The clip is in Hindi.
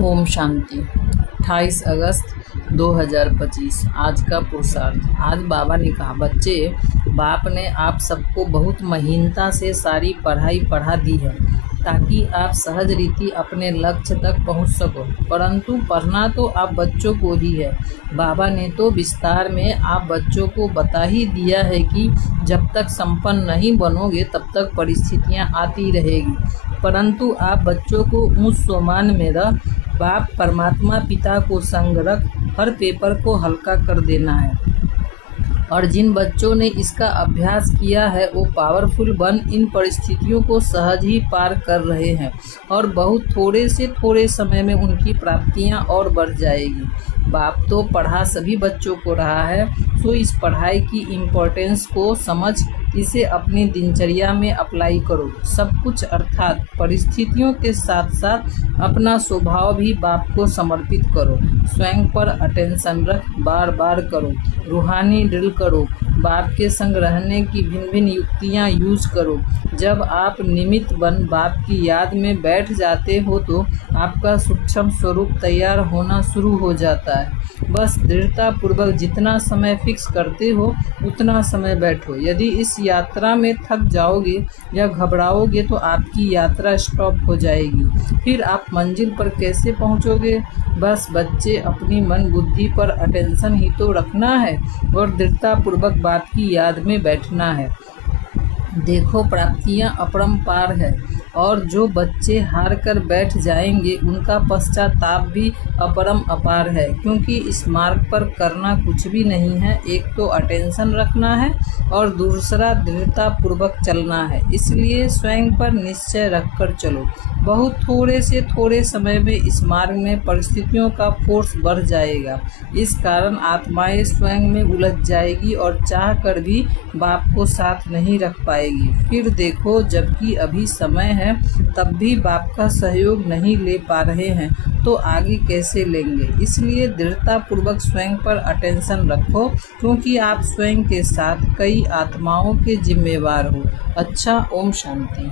ओम शांति। 28 अगस्त 2025। आज का पुरुषार्थ। आज बाबा ने कहा, बच्चे, बाप ने आप सबको बहुत महीनता से सारी पढ़ाई पढ़ा दी है ताकि आप सहज रीति अपने लक्ष्य तक पहुंच सको, परंतु पढ़ना तो आप बच्चों को ही है। बाबा ने तो विस्तार में आप बच्चों को बता ही दिया है कि जब तक संपन्न नहीं बनोगे तब तक परिस्थितियां आती रहेगी, परंतु आप बच्चों को ऊंच सोमान में रख बाप परमात्मा पिता को संग रख हर पेपर को हल्का कर देना है। और जिन बच्चों ने इसका अभ्यास किया है वो पावरफुल बन इन परिस्थितियों को सहज ही पार कर रहे हैं और बहुत थोड़े से थोड़े समय में उनकी प्राप्तियां और बढ़ जाएगी। बाप तो पढ़ा सभी बच्चों को रहा है, तो इस पढ़ाई की इम्पोर्टेंस को समझ इसे अपनी दिनचर्या में अप्लाई करो। सब कुछ अर्थात परिस्थितियों के साथ साथ अपना स्वभाव भी बाप को समर्पित करो। स्वयं पर अटेंशन रख बार बार करो। रूहानी ड्रिल करो। बाप के संग रहने की भिन्न भिन्न युक्तियाँ यूज करो। जब आप निमित्त बन बाप की याद में बैठ जाते हो तो आपका सूक्ष्म स्वरूप तैयार होना शुरू हो जाता है। बस दृढ़ता पूर्वक जितना समय फिक्स करते हो उतना समय बैठो। यदि इस यात्रा में थक जाओगे या घबराओगे तो आपकी यात्रा स्टॉप हो जाएगी। फिर आप मंजिल पर कैसे पहुंचोगे? बस बच्चे, अपनी मन बुद्धि पर अटेंशन ही तो रखना है और दृढ़ता पूर्वक बाप की याद में बैठना है। देखो, प्राप्तियां अपरंपार है और जो बच्चे हार कर बैठ जाएंगे उनका पश्चाताप भी अपरम अपार है, क्योंकि इस मार्ग पर करना कुछ भी नहीं है। एक तो अटेंशन रखना है और दूसरा दृढ़ता पूर्वक चलना है। इसलिए स्वयं पर निश्चय रखकर चलो। बहुत थोड़े से थोड़े समय में इस मार्ग में परिस्थितियों का फोर्स बढ़ जाएगा। इस कारण आत्माएं स्वयं में उलझ जाएगी और चाह कर भी बाप को साथ नहीं रख पाएगी। फिर देखो, जबकि अभी समय है तब भी बाप का सहयोग नहीं ले पा रहे हैं तो आगे कैसे लेंगे? इसलिए दृढ़ता पूर्वक स्वयं पर अटेंशन रखो, क्योंकि आप स्वयं के साथ कई आत्माओं के जिम्मेवार हो। अच्छा, ओम शांति।